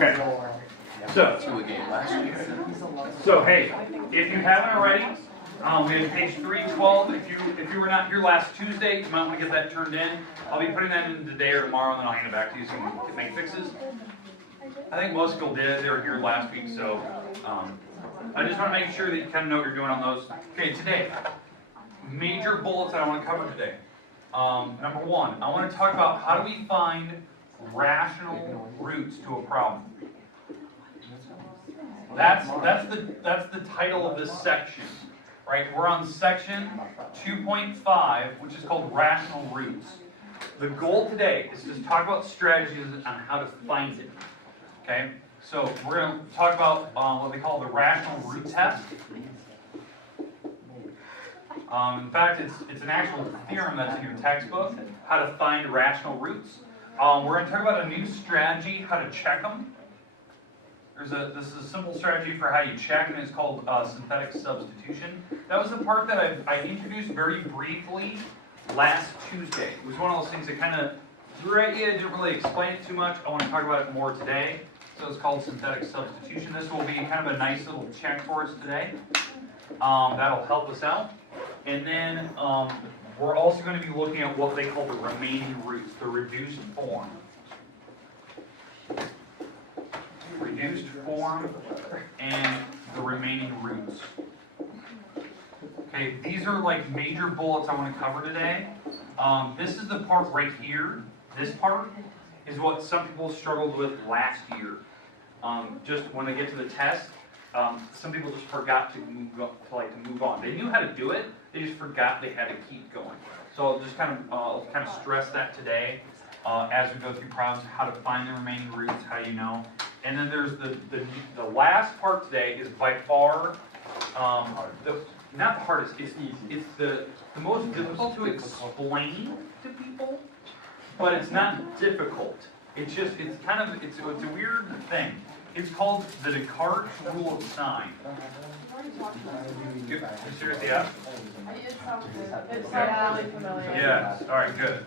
Okay. So hey, if you haven't already, we have page 312. If you were not here last Tuesday, you might want to get that turned in. I'll be putting that in today or tomorrow, and then I'll hand it back to you so you can make fixes. I think most people did. They were here last week, so I just want to make sure that you kind of know what you're doing on those. Okay, today, major bullets I want to cover today. Number one, I want to talk about how do we find rational roots to a problem. That's the title of this section, right? We're on section 2.5, which is called rational roots. The goal today is to talk about strategies on how to find it. Okay, so we're going to talk about what they call the rational root test. In fact, it's an actual theorem that's in your textbook, how to find rational roots. We're going to talk about a new strategy, how to check them. This is a simple strategy for how you check, and it's called synthetic substitution. That was the part that I introduced very briefly last Tuesday. It was one of those things that kind of threw at you. I didn't really explain it too much. I want to talk about it more today. So it's called synthetic substitution. This will be kind of a nice little check for us today. That'll help us out. And then we're also going to be looking at what they call the remaining roots, the reduced form. Reduced form and the remaining roots. Okay, these are like major bullets I want to cover today. This is the part right here. This part is what some people struggled with last year. Just when they get to the test, some people just forgot to move on. They knew how to do it, they just forgot they had to keep going. So I'll just kind of stress that today as we go through problems, how to find the remaining roots, how you know. And then there's the last part today is by far not the hardest. It's the most difficult to explain to people, but it's not difficult. It's a weird thing. It's called the Descartes rule of sign. You seriously asked? It's really familiar. Yes. All right. Good.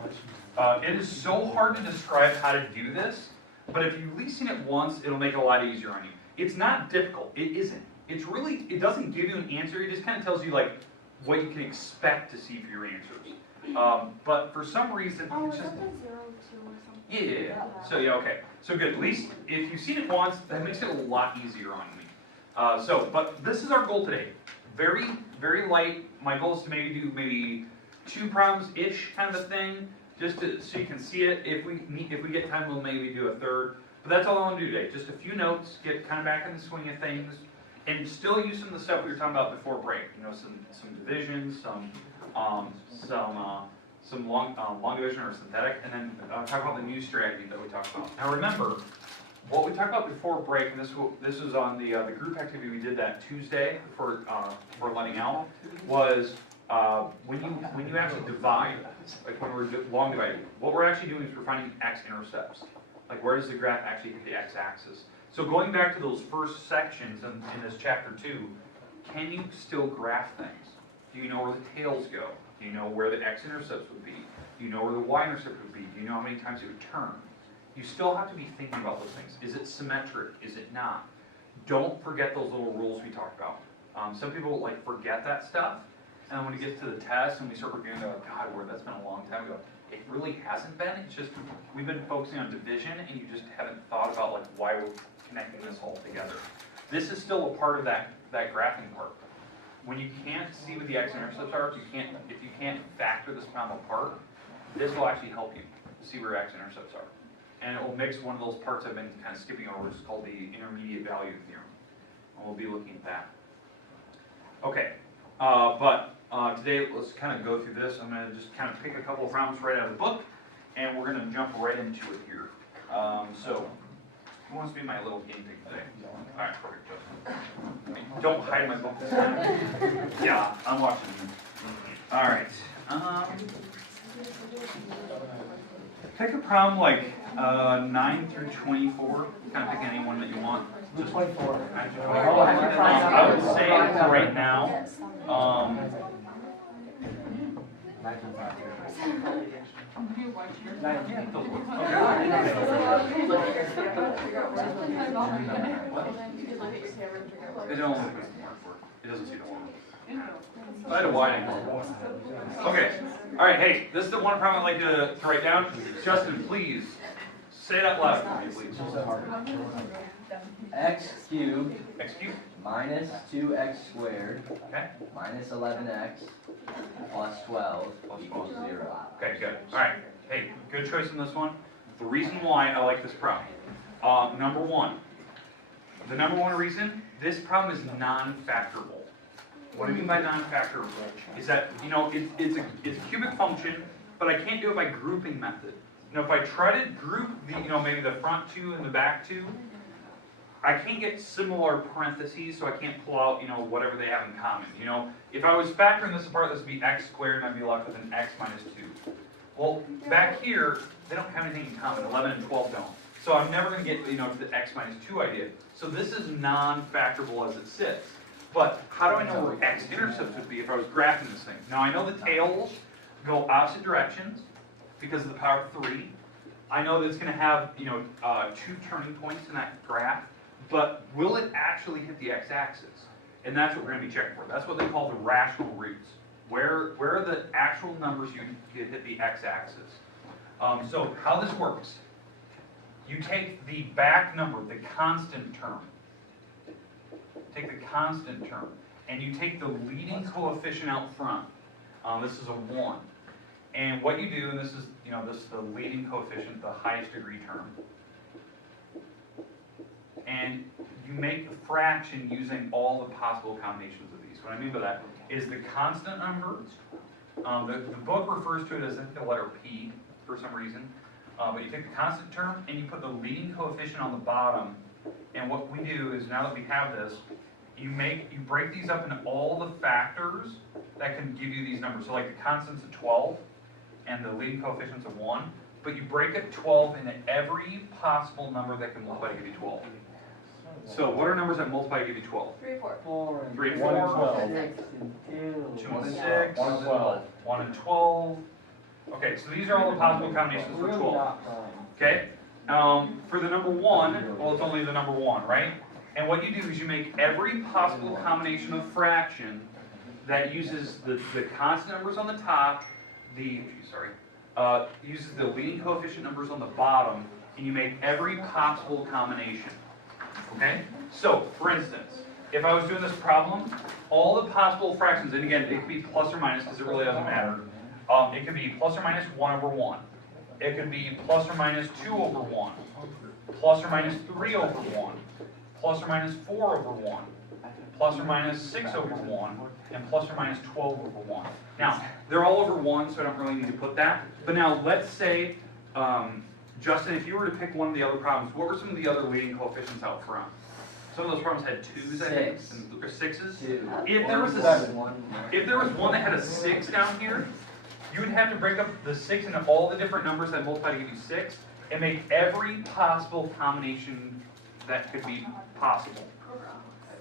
It is so hard to describe how to do this, but if you've at least seen it once, it'll make it a lot easier on you. It's not difficult. It isn't. It doesn't give you an answer. It just kind of tells you like what you can expect to see for your answers. But for some reason, it's just. Yeah. So yeah, okay. So good. At least if you've seen it once, that makes it a lot easier on me. But this is our goal today. Very, very light. My goal is to maybe 2 problems-ish kind of a thing, just so you can see it. If we get time, we'll maybe do a third. But that's all I want to do today. Just a few notes, get kind of back in the swing of things, and still use some of the stuff we were talking about before break. You know, some division, some long division or synthetic, and then talk about the new strategy that we talked about. Now remember, what we talked about before break, and this was on the group activity we did that Tuesday for letting out, was when you actually divide, like when we're long dividing, what we're actually doing is we're finding x-intercepts. Like where does the graph actually hit the x-axis? So going back to those first sections in this chapter 2, can you still graph things? Do you know where the tails go? Do you know where the x-intercepts would be? Do you know where the y-intercept would be? Do you know how many times it would turn? You still have to be thinking about those things. Is it symmetric? Is it not? Don't forget those little rules we talked about. Some people like forget that stuff, and then when it gets to the test and we start reviewing, they're like, God, that's been a long time ago. It really hasn't been. It's just we've been focusing on division, and you just haven't thought about like why we're connecting this all together. This is still a part of that graphing part. When you can't see what the x-intercepts are, if you can't factor this problem apart, this will actually help you see where x-intercepts are. And it will mix one of those parts I've been kind of skipping over, which is called the intermediate value theorem. And we'll be looking at that. Okay, but today let's kind of go through this. I'm going to just kind of pick a couple of problems right out of the book, and we're going to jump right into it here. So, who wants to be my little guinea pig today? All right, perfect, Justin. Don't hide my book this time. Yeah, I'm watching you. All right. Pick a problem like 9 through 24. Kind of pick any one that you want. Just 24. I would say right now. It don't look it doesn't see the horn. I had a wide angle. Okay, all right, hey, this is the one problem I'd like to write down. Justin, please, say it out loud for me, please. X cubed X cubed, minus 2x squared okay? minus 11x plus 12 equals 0. Okay, good. All right, hey, good choice on this one. The reason why I like this problem. Number one, the number one reason, this problem is non-factorable. What I mean by non-factorable is that, you know, it's a cubic function, but I can't do it by grouping method. You know, if I try to group the, you know, maybe the front two and the back two, I can't get similar parentheses, so I can't pull out, you know, whatever they have in common. You know, if I was factoring this apart, this would be x squared, and I'd be left with an x minus 2. Well, back here, they don't have anything in common. 11 and 12 don't. So I'm never going to get, you know, to the x minus 2 idea. So this is non-factorable as it sits. But how do I know where x-intercepts would be if I was graphing this thing? Now I know the tails go opposite directions because of the power of 3. I know that it's going to have, you know, 2 turning points in that graph. But will it actually hit the x-axis? And that's what we're going to be checking for. That's what they call the rational roots. Where are the actual numbers you hit the x-axis? So how this works, you take the back number, the constant term. Take the constant term, and you take the leading coefficient out front. This is a 1. And what you do, and this is, you know, this is the leading coefficient, the highest degree term. And you make a fraction using all the possible combinations of these. What I mean by that is the constant number. The book refers to it as the letter P for some reason. But you take the constant term and you put the leading coefficient on the bottom. And what we do is, now that we have this, you break these up into all the factors that can give you these numbers. So like the constant's of 12 and the leading coefficient's of 1. But you break up 12 into every possible number that can multiply to give you 12. So what are numbers that multiply to give you 12? 3, 4. 4 and 3 and 4. 4. 6 and 2. 2 and 6. 1 and 12. 1 and 12. Okay, so these are all the possible combinations for 12. Okay? For the number 1, well, it's only the number 1, right? And what you do is you make every possible combination of fraction that uses the constant numbers on the top, uses the leading coefficient numbers on the bottom, and you make every possible combination. Okay? So, for instance, if I was doing this problem, all the possible fractions, and again, it could be plus or minus because it really doesn't matter. It could be plus or minus 1 over 1. It could be plus or minus 2 over 1. Plus or minus 3 over 1. Plus or minus 4 over 1. Plus or minus 6 over 1. And plus or minus 12 over 1. Now, they're all over 1, so I don't really need to put that. But now, let's say, Justin, if you were to pick one of the other problems, what were some of the other leading coefficients out front? Some of those problems had 2s, I think, or 6s. 2. If there was one that had a 6 down here, you would have to break up the 6 into all the different numbers that multiply to give you 6, and make every possible combination that could be possible.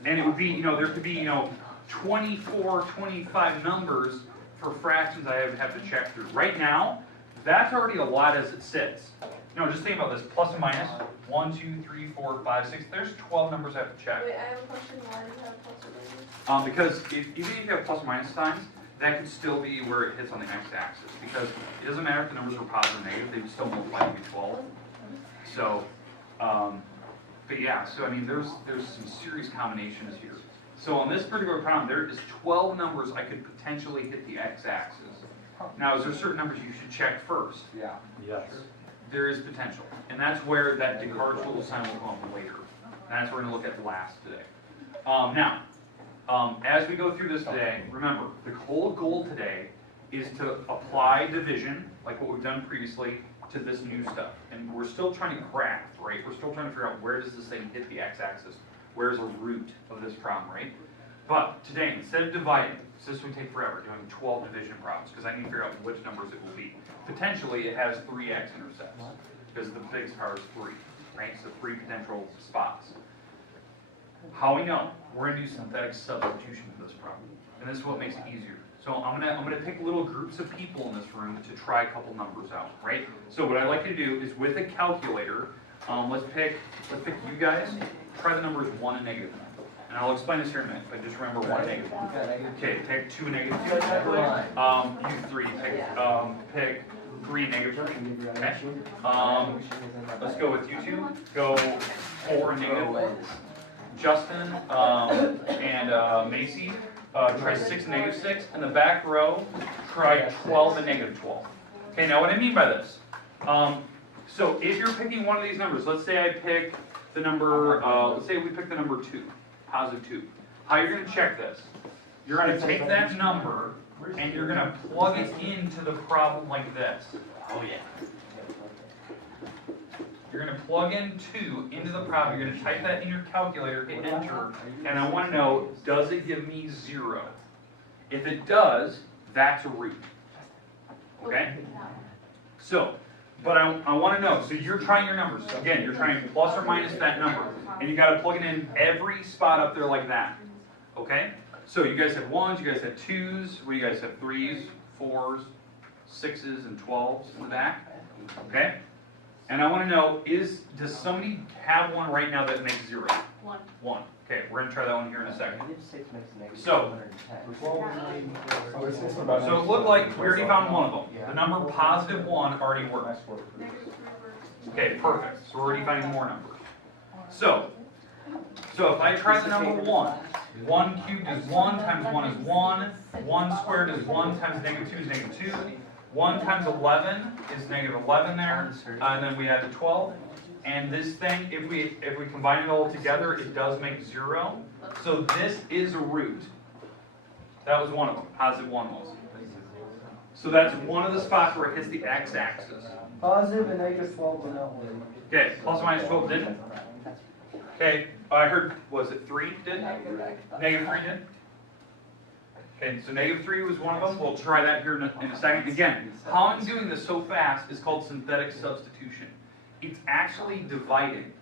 And it would be, you know, there could be, you know, 24, 25 numbers for fractions I would have to check through. Right now, that's already a lot as it sits. You know, just think about this, plus and minus, 1, 2, 3, 4, 5, 6, there's 12 numbers I have to check. Wait, I have a question. Why do you have plus or minus? Because even if you have plus or minus signs, that could still be where it hits on the x-axis. Because it doesn't matter if the numbers are positive or negative, they would still multiply to be 12. So, but yeah, so I mean, there's some serious combinations here. So on this particular problem, there is 12 numbers I could potentially hit the x-axis. Now, is there certain numbers you should check first? Yeah. Yes. There is potential. And that's where that Descartes rule of sign will come up later. And that's what we're going to look at last today. As we go through this today, remember, the whole goal today is to apply division, like what we've done previously, to this new stuff. And we're still trying to graph, right? We're still trying to figure out where does this thing hit the x-axis? Where's a root of this problem, right? But today, instead of dividing, so this would take forever, doing 12 division problems, because I need to figure out which numbers it will be. Potentially, it has 3 x-intercepts, because the biggest power is 3, right? So 3 potential spots. How we know? We're going to do synthetic substitution for this problem. And this is what makes it easier. So I'm gonna pick little groups of people in this room to try a couple numbers out, right? So what I like to do is with a calculator, Let's pick you guys. Try the numbers 1 and -1. And I'll explain this here in a minute, but just remember 1 and -1. Okay, pick 2 and -2. Never mind. You 3, pick 3 and -3. Okay. Let's go with you two. Go 4 and -1. Justin and Macy, try 6 and -6. And the back row, try 12 and -12. Okay, now what I mean by this. So if you're picking one of these numbers, let's say I pick the number, let's say we pick the number 2, positive 2. How you're going to check this? You're going to take that number and you're going to plug it into the problem like this. Oh yeah. You're going to plug in 2 into the problem. You're going to type that in your calculator, hit enter, and I want to know, does it give me 0? If it does, that's a root. Okay? So, but I want to know, so you're trying your numbers. Again, you're trying plus or minus that number. And you got to plug it in every spot up there like that. Okay? So you guys have 1s, you guys have 2s, what do you guys have? 3s, 4s, 6s, and 12s in the back. Okay? And I want to know, does somebody have one right now that makes 0? 1. 1. Okay, we're going to try that one here in a second. So, So it looked like we already found one of them. The number positive 1 already works. Okay, perfect. So we're already finding more numbers. So if I try the number 1, 1 cubed is 1 times 1 is 1. 1 squared is 1 times -2 is -2. 1 times 11 is -11 there, and then we add the 12. And this thing, if we combine it all together, it does make 0. So this is a root. That was one of them, positive 1 was. So that's one of the spots where it hits the x-axis. Positive and -12 will not work. Okay, plus or minus 12 didn't? Okay, I heard, was it 3 did? -3 did? Okay, so -3 was one of them. We'll try that here in a second. Again, how I'm doing this so fast is called synthetic substitution. It's actually dividing.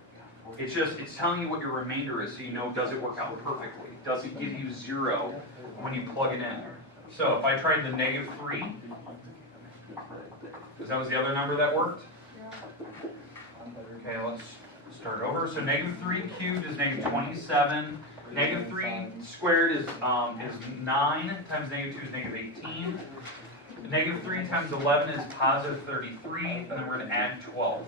It's telling you what your remainder is so you know, does it work out perfectly? Does it give you 0 when you plug it in? So if I tried the -3, because that was the other number that worked. Okay, let's start over. So -3 cubed is -27. -3 squared is 9 times -2 is -18. -3 times 11 is positive 33, and then we're going to add 12.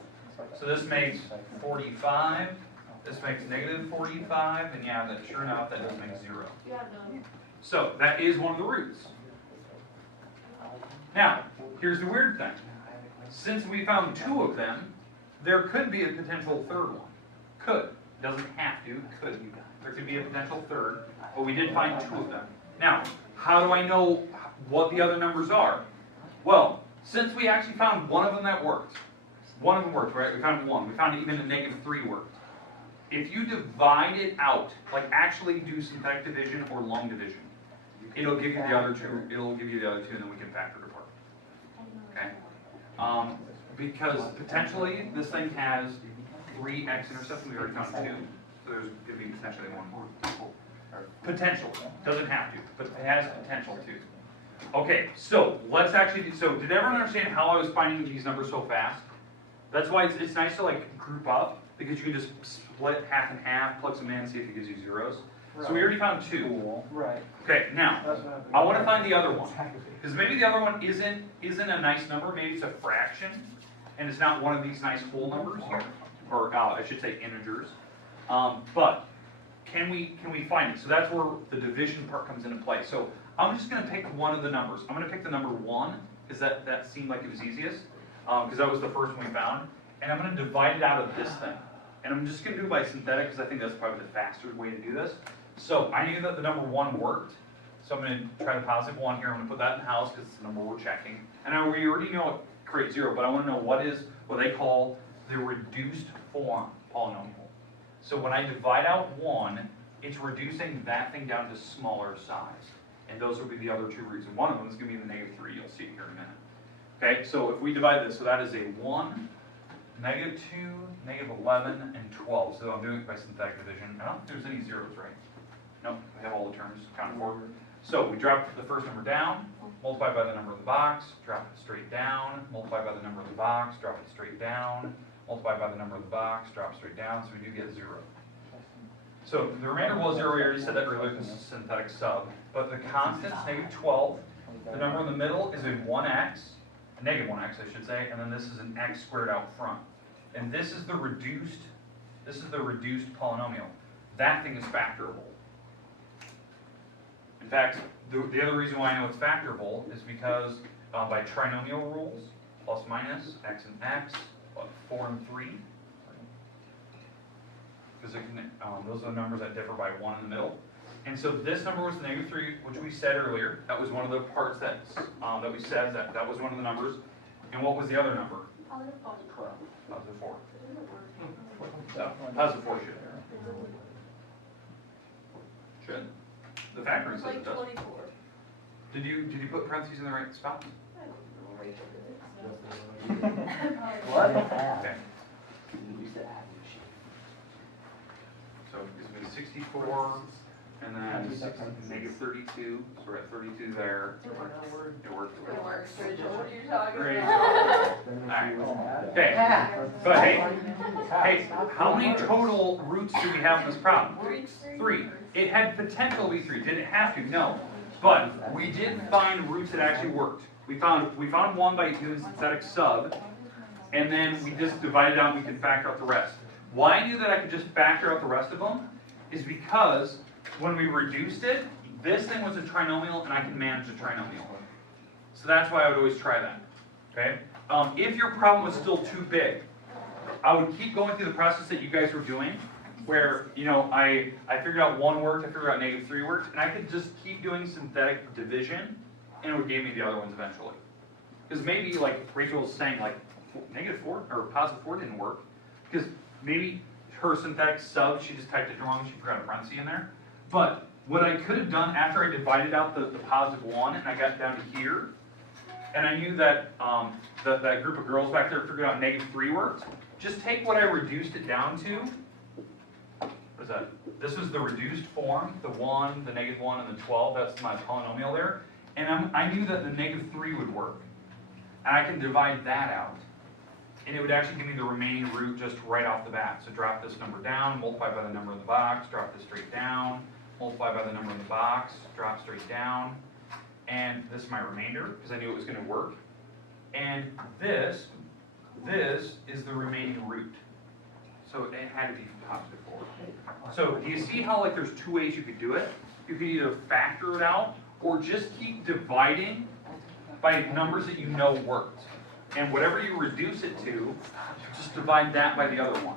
So this makes 45. This makes -45, and yeah, that sure enough, that does make 0. So that is one of the roots. Now, here's the weird thing. Since we found 2 of them, there could be a potential third one. Could. Doesn't have to. Could. There could be a potential third, but we did find 2 of them. Now, how do I know what the other numbers are? Well, since we actually found one of them that worked, one of them worked, right? We found 1. We found even a -3 worked. If you divide it out, like actually do synthetic division or long division, it'll give you the other 2. It'll give you the other 2, and then we can factor it apart. Okay? Because potentially this thing has 3x-intercepts, and we already found 2. So there's going to be potentially 1 more. Potential. Doesn't have to, but it has potential to. Okay, so let's actually do, so did everyone understand how I was finding these numbers so fast? That's why it's nice to like group up, because you can just split half and half, plug some in, see if it gives you zeros. Right. So we already found 2. Right. Okay, now, I want to find the other one. Because maybe the other one isn't a nice number, maybe it's a fraction, and it's not one of these nice whole numbers here. Or I should say integers. But can we find it? So that's where the division part comes into play. So I'm just going to pick one of the numbers. I'm going to pick the number 1, because that seemed like it was easiest, because that was the first one we found. And I'm going to divide it out of this thing. And I'm just going to do it by synthetic, because I think that's probably the faster way to do this. So I knew that the number 1 worked. So I'm going to try the positive 1 here. I'm going to put that in the house, because it's the number we're checking. And we already know it creates 0, but I want to know what they call the reduced form polynomial. So when I divide out 1, it's reducing that thing down to smaller size. And those will be the other 2 roots. And one of them is going to be the -3. You'll see it here in a minute. Okay, so if we divide this, so that is a 1, -2, -11, and 12. So I'm doing it by synthetic division. I don't think there's any zeros, right? Nope, we have all the terms accounted for. So we drop the first number down, multiply by the number of the box, drop it straight down, multiply by the number of the box, drop it straight down, multiplied by the number of the box, drop straight down, so we do get 0. So the remainder was 0, we already said that earlier because it's a synthetic sub, but the constant's negative 12. The number in the middle is a 1x, a negative 1x I should say, and then this is an x squared out front. And this is the reduced polynomial. That thing is factorable. In fact, the other reason why I know it's factorable is because by trinomial rules, plus minus, x and x, 4 and 3, because those are the numbers that differ by 1 in the middle. And so this number was negative 3, which we said earlier. That was one of the parts that we said that was one of the numbers. And what was the other number? Positive 4. Positive 4. So, positive 4 should. The factoring It's says like it does. 24. Did you put parentheses in the right spot? I don't know, Rachel did it. What? Okay. So it's going to be 64, and then negative 32. So we're at 32 there. It worked. It works, Rachel, what are you talking Great about? Alright. Okay. But hey, how many total roots do we have in this problem? 3. It had potential to be 3. Did it have to? No. But we did find roots that actually worked. We found one by doing synthetic sub, and then we just divided out and we could factor out the rest. Why I knew that I could just factor out the rest of them is because when we reduced it, this thing was a trinomial and I can manage a trinomial. So that's why I would always try that. Okay? If your problem was still too big, I would keep going through the process that you guys were doing, where, I figured out 1 worked, I figured out negative 3 worked, and I could just keep doing synthetic division, and it would give me the other ones eventually. Because maybe, like Rachel was saying, like, negative 4, or positive 4 didn't work, because maybe her synthetic sub, she just typed it wrong, she forgot a parenthesis in there. But what I could have done after I divided out the positive 1, and I got down to here, and I knew that that group of girls back there figured out negative 3 worked, just take what I reduced it down to. What is that? This is the reduced form, the 1, the negative 1, and the 12. That's my polynomial there. And I knew that the negative 3 would work. And I can divide that out. And it would actually give me the remaining root just right off the bat. So drop this number down, multiply by the number in the box, drop this straight down, multiply by the number in the box, drop straight down. And this is my remainder, because I knew it was going to work. And this is the remaining root. So it had to be positive 4. So do you see how there's 2 ways you could do it? You could either factor it out, or just keep dividing by numbers that you know worked. And whatever you reduce it to, just divide that by the other one,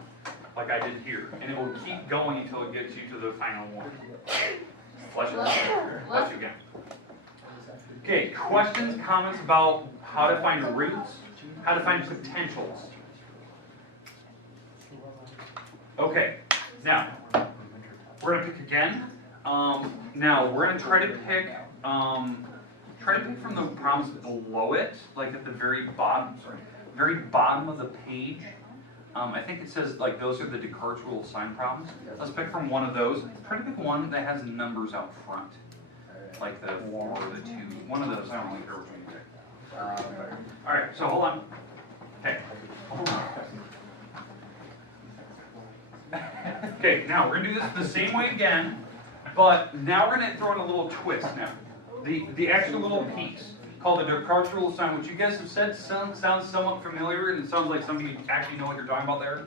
like I did here. And it will keep going until it gets you to the final one. Bless you. Bless you again. Okay, questions, comments about how to find roots, how to find potentials. Okay, now, we're going to pick again. Now, we're going to try to pick from the problems below it, like at the very bottom of the page. I think it says, those are the Descartes rule of sign problems. Let's pick from one of those. Try to pick one that has numbers out front. Like the 4 or the 2. One of those, I don't really care which one you pick. Alright, so hold on. Okay. Okay, now we're going to do this the same way again, but now we're going to throw in a little twist now. The extra little piece called the Descartes rule of sign, which you guys have said sounds somewhat familiar, and it sounds like some of you actually know what you're talking about there.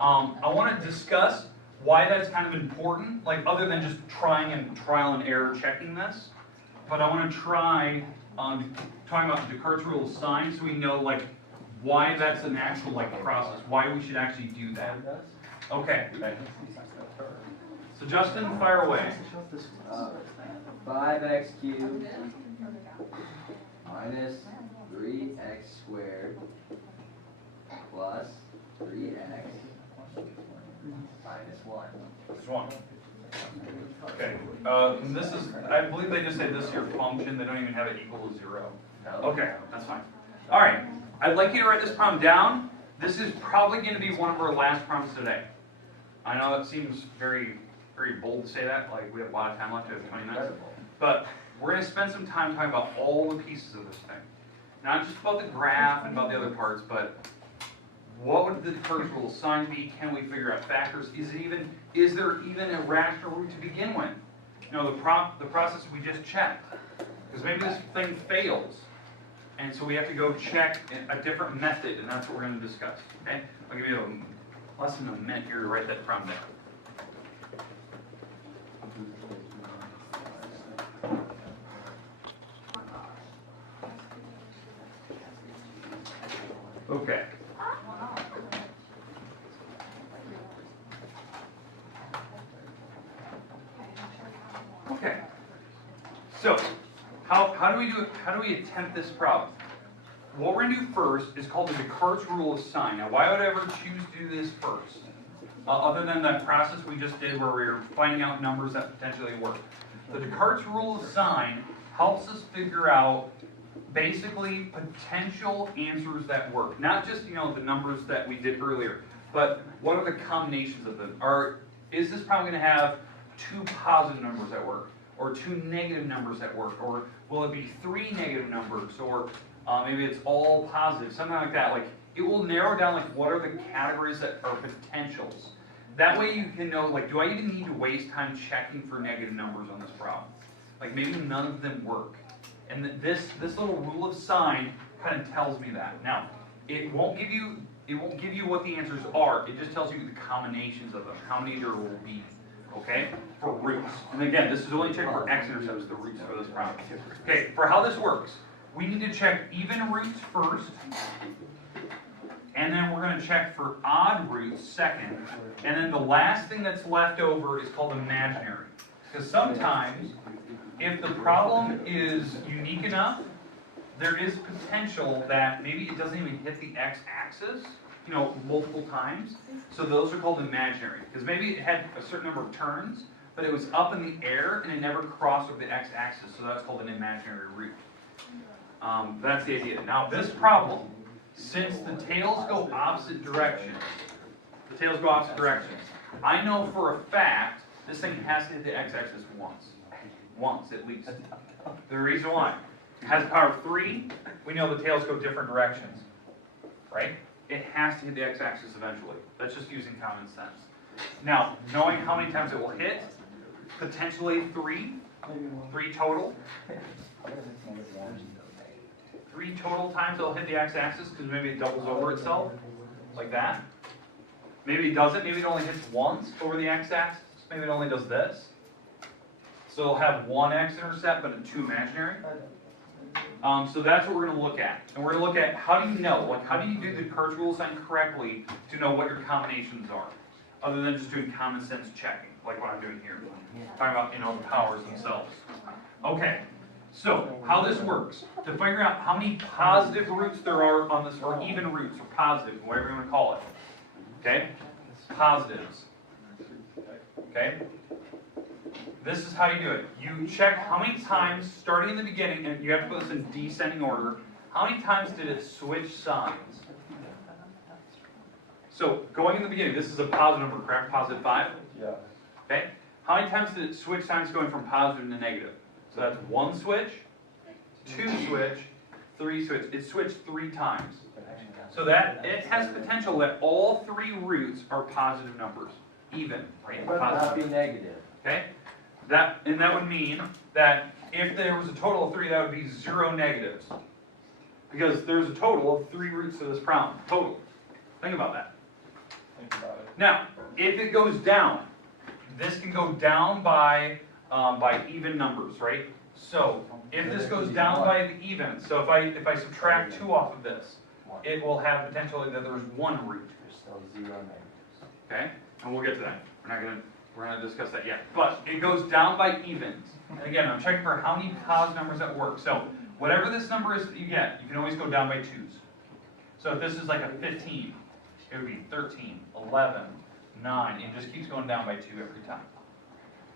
I want to discuss why that's kind of important, other than just trial and error checking this. But I want to try talking about the Descartes rule of sign, so we know why that's an actual process, why we should actually do that. Okay. So Justin, fire away. 5x cubed minus 3x squared plus 3x minus 1. Just 1. Okay. This is, I believe they just say this is your function. They don't even have it equal to 0. Okay, that's fine. All right. I'd like you to write this problem down. This is probably going to be one of our last problems today. I know it seems very, very bold to say that. We have a lot of time left. We have 20 minutes. But we're going to spend some time talking about all the pieces of this thing. Not just about the graph and about the other parts, but What would the first rule of sign be? Can we figure out factors? Is there even a rational root to begin with? No, the process we just checked. Because maybe this thing fails. And so we have to go check a different method, and that's what we're going to discuss. Okay? I'll give you less than a minute here to write that problem down. Okay. Okay. So, how do we do it? How do we attempt this problem? What we're going to do first is called the Descartes rule of sign. Now, why would I ever choose to do this first? Other than that process we just did where we were finding out numbers that potentially work. The Descartes rule of sign helps us figure out basically potential answers that work. Not just, the numbers that we did earlier, but what are the combinations of them? Is this problem going to have 2 positive numbers that work? Or 2 negative numbers that work? Or will it be 3 negative numbers? Or maybe it's all positive, something like that. Like, it will narrow down, like, what are the categories that are potentials. That way you can know, like, do I even need to waste time checking for negative numbers on this problem? Like, maybe none of them work. And this little rule of sign kind of tells me that. Now, it won't give you what the answers are. It just tells you the combinations of them, how many there will be. Okay? For roots. And again, this is only checking for x-intercepts, the roots for this problem. Okay, for how this works, we need to check even roots first, and then we're going to check for odd roots second, and then the last thing that's left over is called imaginary. Because sometimes, if the problem is unique enough, there is potential that maybe it doesn't even hit the x-axis, multiple times. So those are called imaginary. Because maybe it had a certain number of turns, but it was up in the air and it never crossed over the x-axis. So that's called an imaginary root. That's the idea. Now this problem, since the tails go opposite directions, I know for a fact this thing has to hit the x-axis once at least. The reason why, it has a power of 3, we know the tails go different directions, right? It has to hit the x-axis eventually. That's just using common sense. Now, knowing how many times it will hit, potentially 3 total. 3 total times it'll hit the x-axis because maybe it doubles over itself, like that. Maybe it doesn't, maybe it only hits once over the x-axis, maybe it only does this. So it'll have 1 x-intercept but 2 imaginary. So that's what we're going to look at. And we're going to look at how do you know, like how do you do the Descartes rule of sign correctly to know what your combinations are, other than just doing common sense checking, like what I'm doing here. Talking about, the powers themselves. Okay, so how this works, to figure out how many positive roots there are on this, or even roots, or positive, whatever you want to call it. Okay, positives. Okay. This is how you do it. You check how many times, starting in the beginning, and you have to put this in descending order, how many times did it switch signs? So, going in the beginning, this is a positive number, correct? Positive 5? Yeah. Okay? How many times did it switch signs going from positive to negative? So that's 1 switch, 2 switch, 3 switch. It switched 3 times. So that, it has potential that all 3 roots are positive numbers. Even, right? But not be negative. Okay? That would mean that if there was a total of 3, that would be 0 negatives. Because there's a total of 3 roots to this problem. Total. Think about that. Think about it. Now, if it goes down, this can go down by even numbers, right? So, if this goes down by the even, so if I subtract 2 off of this, it will have potentially that there's 1 root. There's still 0 negatives. Okay? And we'll get to that. We're not gonna discuss that yet. But it goes down by evens. And again, I'm checking for how many positive numbers that work. So whatever this number is that you get, you can always go down by 2s. So if this is like a 15, it would be 13, 11, 9. It just keeps going down by 2 every time.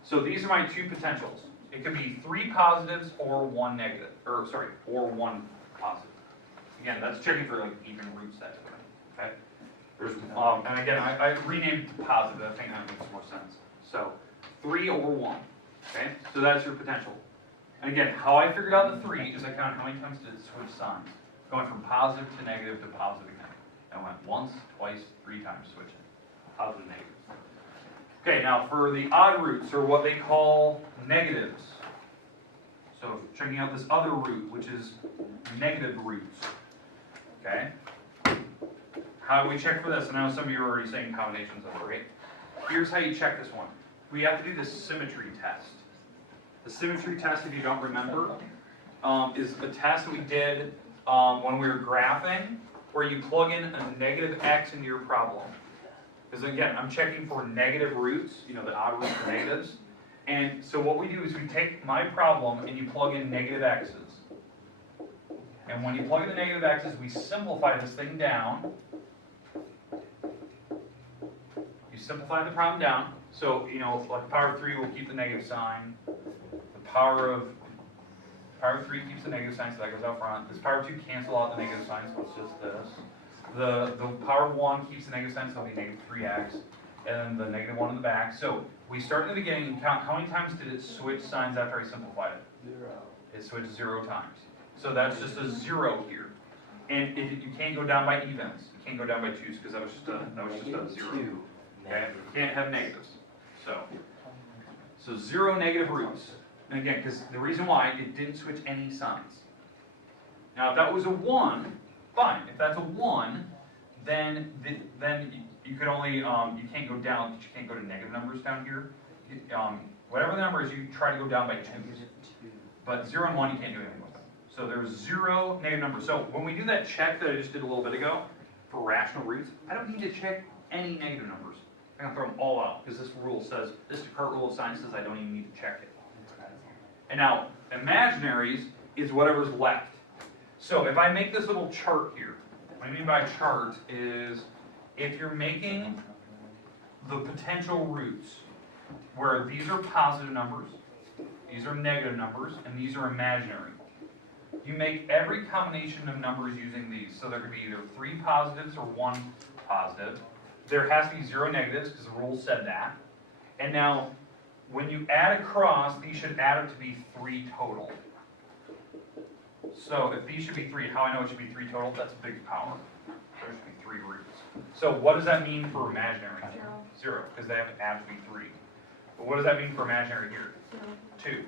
So these are my 2 potentials. It could be 3 positives or 1 negative, or 1 positive. Again, that's checking for like even root sets. Okay. There's, and again, I renamed it to positive. I think that makes more sense. So 3 over 1. Okay. So that's your potential. And again, how I figured out the 3 is I counted how many times did it switch signs, going from positive to negative to positive again. I went once, twice, 3 times switching. Positive, negatives. Okay, now for the odd roots, or what they call negatives. So checking out this other root, which is negative roots. Okay? How do we check for this? I know some of you are already saying combinations of it, right? Here's how you check this one. We have to do this symmetry test. The symmetry test, if you don't remember, is a test that we did when we were graphing, where you plug in a negative x into your problem. Because again, I'm checking for negative roots, you know, the odd roots are negatives. And so what we do is we take my problem and you plug in negative x's. And when you plug in the negative x's, we simplify this thing down. You simplify the problem down. So, you know, like power of 3 will keep the negative sign. The power of 3 keeps the negative sign, so that goes out front. This power of 2 cancel out the negative sign, so it's just this. The power of 1 keeps the negative sign, so it'll be negative 3x. And then the negative 1 in the back. So we start in the beginning and count how many times did it switch signs after I simplified it? 0. It switched 0 times. So that's just a 0 here. And you can't go down by evens. You can't go down by 2's because that was just a 0. Okay? You can't have negatives. So 0 negative roots. And again, because the reason why, it didn't switch any signs. Now if that was a 1, fine. If that's a 1, then you could only, you can't go down, you can't go to negative numbers down here. Whatever the number is, you try to go down by 2. But 0 and 1, you can't do anything with them. So there's 0 negative numbers. So when we do that check that I just did a little bit ago for rational roots, I don't need to check any negative numbers. I'm going to throw them all out because this rule says, this Descartes rule of sign says I don't even need to check it. And now, imaginaries is whatever's left. So if I make this little chart here, what I mean by chart is if you're making the potential roots where these are positive numbers, these are negative numbers, and these are imaginary. You make every combination of numbers using these. So there could be either 3 positives or 1 positive. There has to be 0 negatives because the rule said that. And now, when you add across, these should add up to be 3 total. So if these should be 3, how I know it should be 3 total? That's a big power. There should be 3 roots. So what does that mean for imaginary? 0, because they have to add to be 3. But what does that mean for imaginary here? 2,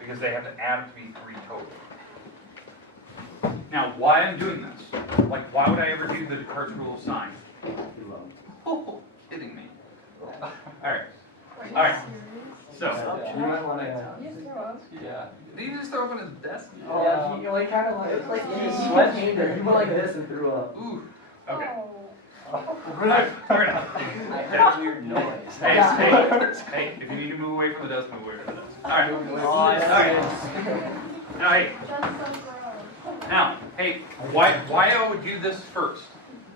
because they have to add up to be 3 total. Now, why I'm doing this? Like, why would I ever do the Descartes rule of sign? Oh, kidding me. All right. All right. So, You might want to. Yeah. did you just throw up on his desk? Yeah, you like kind of like, it's like you sweat me there. You went like this and threw up. Ooh. Okay. Oh. All right. Fair enough. I heard a weird noise. Hey, if you need to move away from the desk, move away from the desk. All right. All right. Now, hey. That's so gross. Now, hey, why I would do this first?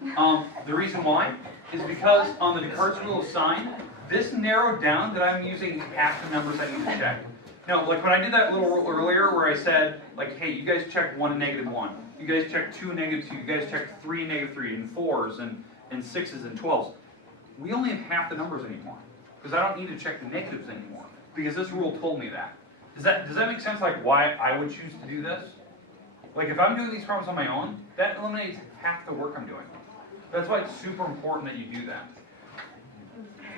The reason why is because on the Descartes rule of sign, this narrowed down that I'm using half the numbers I need to check. No, like when I did that little rule earlier where I said, like, hey, you guys check 1 and -1. You guys check 2 and -2. You guys check 3 and -3 and 4s and 6s and 12s. We only have half the numbers anymore because I don't need to check the negatives anymore because this rule told me that. Does that make sense? Like why I would choose to do this? Like if I'm doing these problems on my own, that eliminates half the work I'm doing. That's why it's super important that you do that.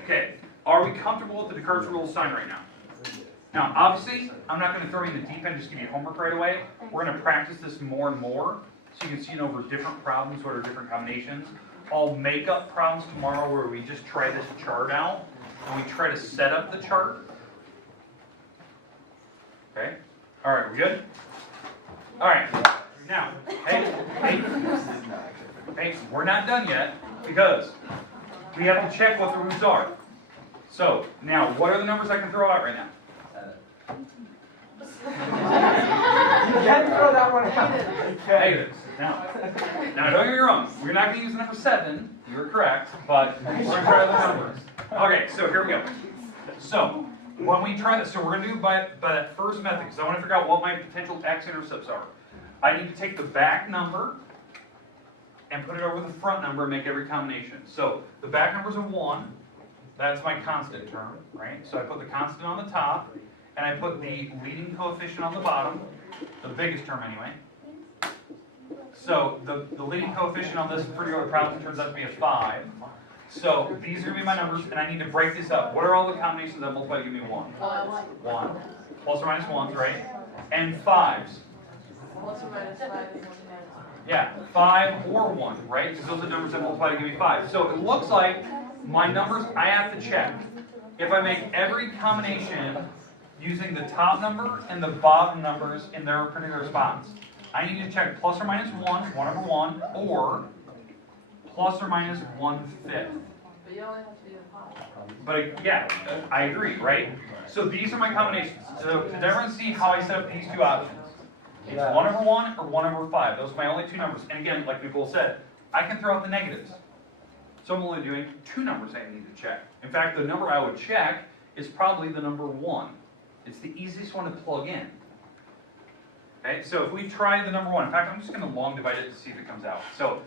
Okay, are we comfortable with the Descartes rule of sign right now? Now, obviously, I'm not going to throw you in the deep end and just give you homework right away. We're going to practice this more and more, so you can see over different problems, what are different combinations. I'll make up problems tomorrow where we just try this chart out, and we try to set up the chart. Okay? All right, we good? All right, now, hey, we're not done yet, because we have to check what the roots are. So, now, what are the numbers I can throw out right now? You can throw that one out. Negatives. Now, don't get me wrong. We're not going to use the number 7. You were correct, but we're going to try other numbers. Okay, so here we go. So, when we try this, so we're going to do by that first method, because I want to figure out what my potential x-intercepts are. I need to take the back number and put it over the front number and make every combination. So, the back number is a 1. That's my constant term, right? So I put the constant on the top, and I put the leading coefficient on the bottom, the biggest term anyway. So the leading coefficient on this particular problem turns out to be a 5. So these are going to be my numbers, and I need to break this up. What are all the combinations that multiply to give me 1? 1. Plus or minus 1s, right? And 5s. Plus or minus 5 is 1 Yeah, 5 or 1, right? Because those are numbers that multiply to give me 5. So it looks like my numbers, I have to check. If I make every combination using the top number and the bottom numbers in their particular spots, I need to check plus or minus 1, 1 over 1, or plus or minus 1/5. But you only have to do the 5. But yeah, I agree, right? So these are my combinations. So did everyone see how I set up these two options? It's Yeah. 1 over 1 or 1 over 5. Those are my only two numbers. And again, like people said, I can throw out the negatives. So I'm only doing two numbers I need to check. In fact, the number I would check is probably the number 1. It's the easiest one to plug in. Okay, so if we try the number 1, in fact, I'm just going to long divide it to see if it comes out. So